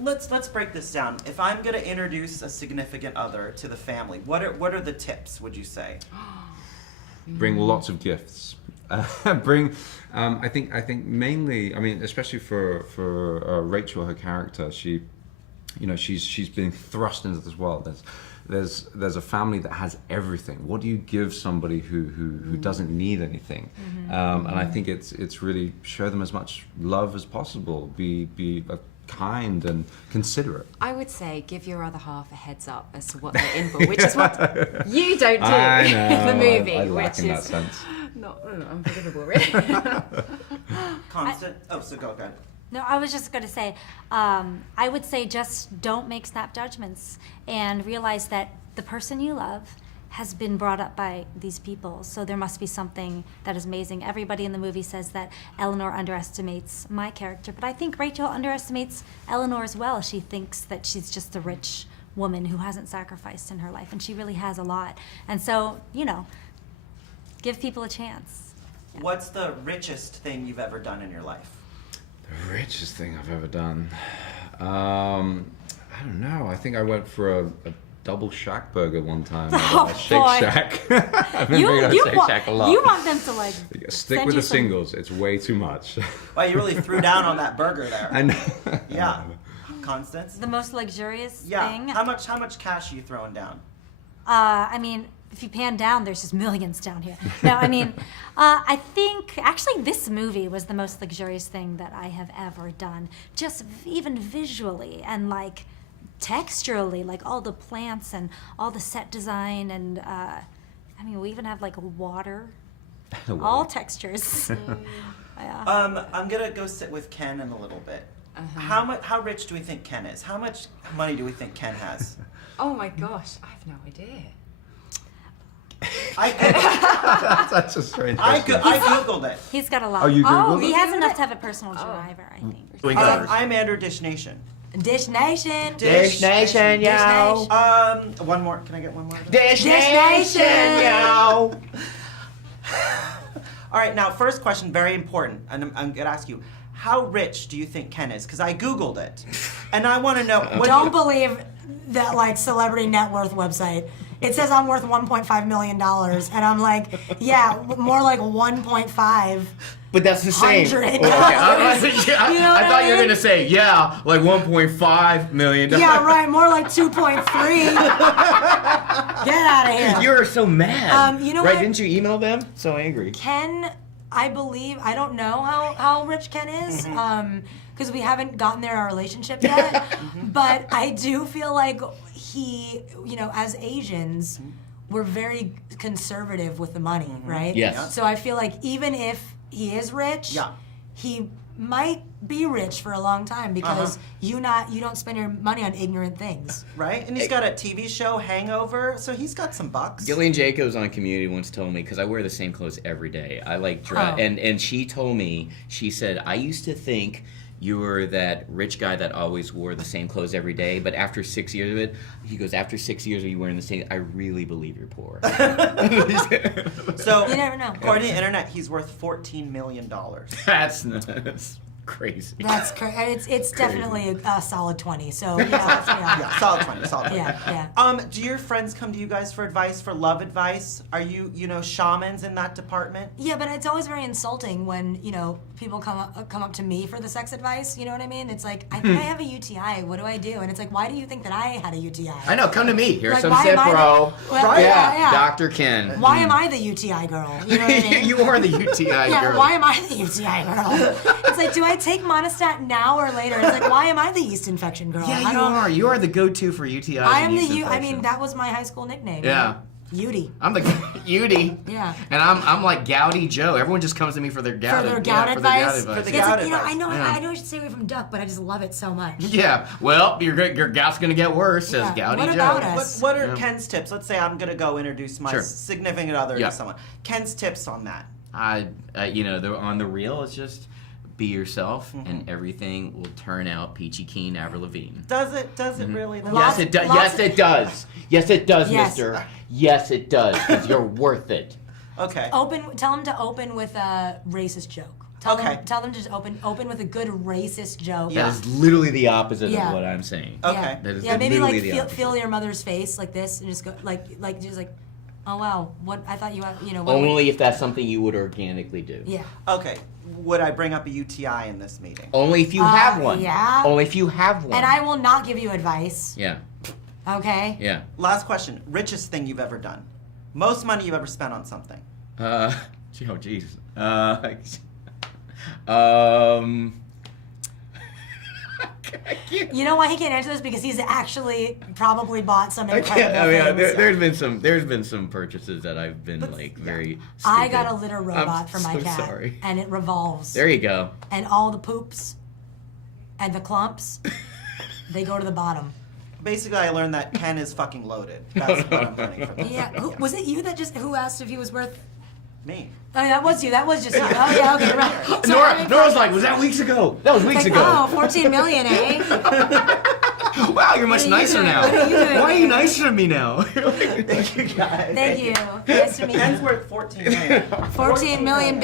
let's break this down. If I'm gonna introduce a significant other to the family, what are the tips? Would you say? Bring lots of gifts. Bring. I think mainly. I mean, especially for Rachel, her character. She, she's been thrust into this world. There's a family that has everything. What do you give somebody who doesn't need anything? And I think it's really show them as much love as possible. Be kind and considerate. I would say give your other half a heads up as to what they're in for, which is what you don't do I know, in the movie, I lack which in is that sense. not unforgivable, really. Constance? So go ahead. No, I was just going to say, I would say just don't make snap judgments and realize that the person you love has been brought up by these people, so there must be something that is amazing. Everybody in the movie says that Eleanor underestimates my character, but I think Rachel underestimates Eleanor as well. She thinks that she's just a rich woman who hasn't sacrificed in her life, and she really has a lot. And so, give people a chance. What's the richest thing you've ever done in your life? The richest thing I've ever done. I don't know. I think I went for a double Shack burger one time. Oh, Shake boy. Shack. I've been bringing up Shake Shack a lot. You want them to Stick send with you the some- singles. It's way too much. Wow, you really threw down on that burger there. I know. Yeah. Constance? The most luxurious Yeah. thing. How much cash are you throwing down? I mean, if you pan down, there's just millions down here. No, I mean, I think actually this movie was the most luxurious thing that I have ever done. Just even visually and like texturally, like all the plants and all the set design and I mean, we even have like water, all textures. Yeah. I'm gonna go sit with Ken in a little bit. How rich do we think Ken is? How much money do we think Ken has? Oh my gosh, I have no idea. That's a strange I question. googled it. He's got a lot. Oh, you Googled he it? has enough to have a personal driver, I think. I'm Andrew Dish Nation. Dish Nation. Dish Nation, Dish yo. Nation. One more. Can I get one more? Dish Nation, yo. All right. Now, first question, very important, and I'm gonna ask you. How rich do you think Ken is? Because I googled it, and I want to know. Don't believe that like celebrity net worth website. It says I'm worth $1.5 million, and I'm like, yeah, more like 1.5. But that's the same. $100. I thought you were going to say, yeah, like $1.5 million. Yeah, right, more like 2.3. Get out of here. You were so mad. You know right? what? Didn't you email them? So angry. Ken, I believe, I don't know how rich Ken is, because we haven't gotten there in our relationship yet, but I do feel like he, as Asians, we're very conservative with the money, right? Yes. So I feel like even if he is rich, he might be rich for a long time because you don't spend your money on ignorant things. Right? And he's got a TV show, Hangover, so he's got some bucks. Gillian Jacobs on Community once told me, because I wear the same clothes every day. I like dress, and she told me, she said, I used to think you were that rich guy that always wore the same clothes every day, but after 6 years of it, he goes, after 6 years of you wearing the same, I really believe you're poor. So, You never know. according to the internet, he's worth $14 million. That's crazy. That's it's definitely a solid 20. So yeah. Solid 20, solid 20. Yeah. Do your friends come to you guys for advice, for love advice? Are you, shamans in that department? Yeah, but it's always very insulting when, people come up to me for the sex advice, you know what I mean? It's like, I think I have a UTI, what do I do? And it's like, why do you think that I had a UTI? I know, come to me. Here's Like, some why am I Cipro. Well, yeah. Dr. Ken. Why am I the UTI girl? You know what I mean? You are the UTI Yeah, girl. why am I the UTI girl? It's like, do I take Monistat now or later? It's like, why am I the yeast infection girl? Yeah, you are. You are the go-to for UTIs. I am and the yeast U. I mean, infections. that was my high school nickname. Yeah. Yudi. I'm the Yudi. Yeah. And I'm like Gouty Joe. Everyone just comes to me for their gout. For their gout advice. For the It's gout like, advice. I know I should stay away from duck, but I just love it so much. Yeah. Well, your gout's gonna get worse, says Yeah. Gouty What Joe. about us? What are Ken's tips? Let's say I'm going to go introduce my Sure. significant other Yeah. to someone. Ken's tips on that. On the real, it's just be yourself, and everything will turn out peachy keen, Avril Lavigne. Does it? Does it really? though? Yes, it does. Yes, it does. Yes, it does, Yes. mister. Yes, it does, because you're worth it. Okay. Tell him to open with a racist joke. Tell them to just open with a good racist joke. Yeah. That is literally the opposite Yeah. of what I'm saying. Okay. Yeah, That is maybe literally like the feel, opposite. feel your mother's face like this, and just go oh wow, what I thought what would-" Only if that's something you would organically do. Yeah. Okay. Would I bring up a UTI in this meeting? Only if you have one. yeah. Only if you have one. And I will not give you advice. Yeah. Okay. Yeah. Last question. Richest thing you've ever done? Most money you've ever spent on something? Oh jeez. I can't. You know why he can't answer this? Because he's actually probably bought some I incredible can't. I mean, things. there's been some purchases that I've been very. I got a stupid. litter robot for my so cat, sorry. and it revolves. There you go. And all the poops and the clumps, they go to the bottom. Basically, I learned that Ken is fucking loaded. That's what I'm learning from this. Yeah. Was it you that who asked if he was worth? Me. Oh, that was you. That was just you. Oh, yeah. Okay. Right. So Nora's like, was that weeks ago? That was weeks like, ago. oh, 14 million, eh? Wow, you're much What are you nicer doing? now. What are you doing? Why are you nicer to me now? Thank you, guys. Thank you. Nice to meet Ken's you. worth 14 million. 14 million.